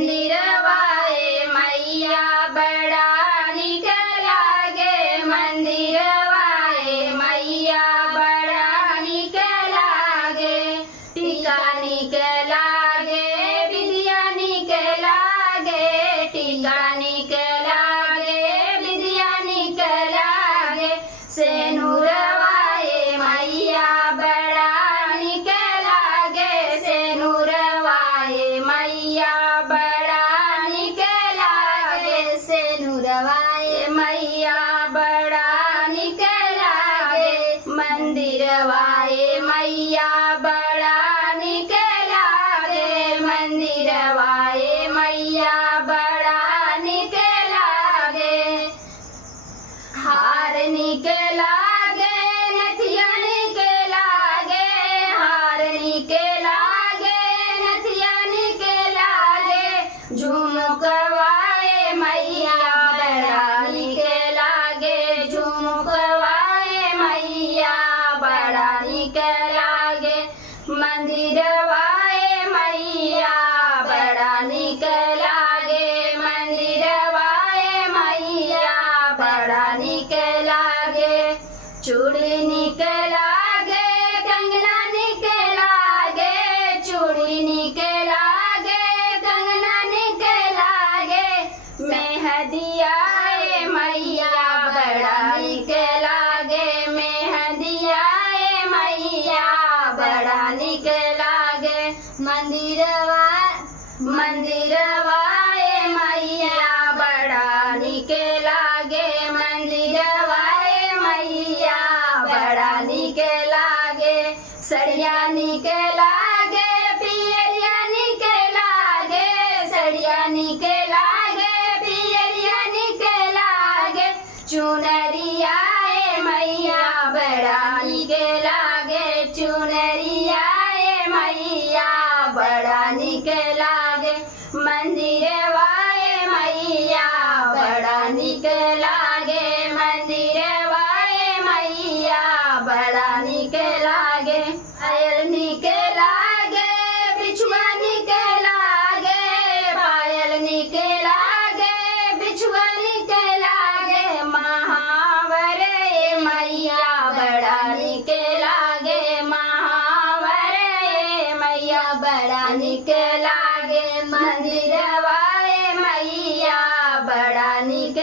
मंदिरवाए मैया बड़ा निक लागे, मंदिरवाए मैया बड़ा निक लागे। टीका निक लागे, विद्या निक लागे, टीका निक लागे, विद्या निक लागे। सेनुरवाए मैया बड़ा निक लागे, सेनुरवाए मैया बड़ा निक लागे, सेनुरवाए मैया बड़ा निक लागे। मंदिरवाए मैया बड़ा निक लागे, मंदिरवाए मैया बड़ा निक लागे। हार निक लागे, नथिया निक लागे, हार निक लागे, नथिया निक लागे। झुमकवाए मैया बड़ा निक लागे, झुमकवाए मैया बड़ा निक लागे। मंदिरवाए मैया बड़ा निक लागे, मंदिरवाए मैया बड़ा निक लागे। चूड़ी निक लागे, कंगना निक लागे, चूड़ी निक लागे, कंगना निक लागे। मेहंदियाए मैया बड़ा निक लागे, मेहंदियाए मैया बड़ा निक लागे। मंदिरवाए मैया बड़ा निक लागे, मंदिरवाए मैया बड़ा निक लागे। सड़िया निक लागे, पियरिया निक लागे, सड़िया निक लागे, पियरिया निक लागे। चुनरियाए मैया बड़ा निक लागे, चुनरियाए मैया बड़ा निक लागे। मंदिरवाए मैया बड़ा निक लागे, मंदिरवाए मैया बड़ा निक लागे। पायल निक लागे, बिछुआ निक लागे, पायल निक लागे, बिछुआ निक लागे। महावरे मैया बड़ा निक लागे, महावरे मैया बड़ा निक लागे। मंदिरवाए मैया बड़ा निक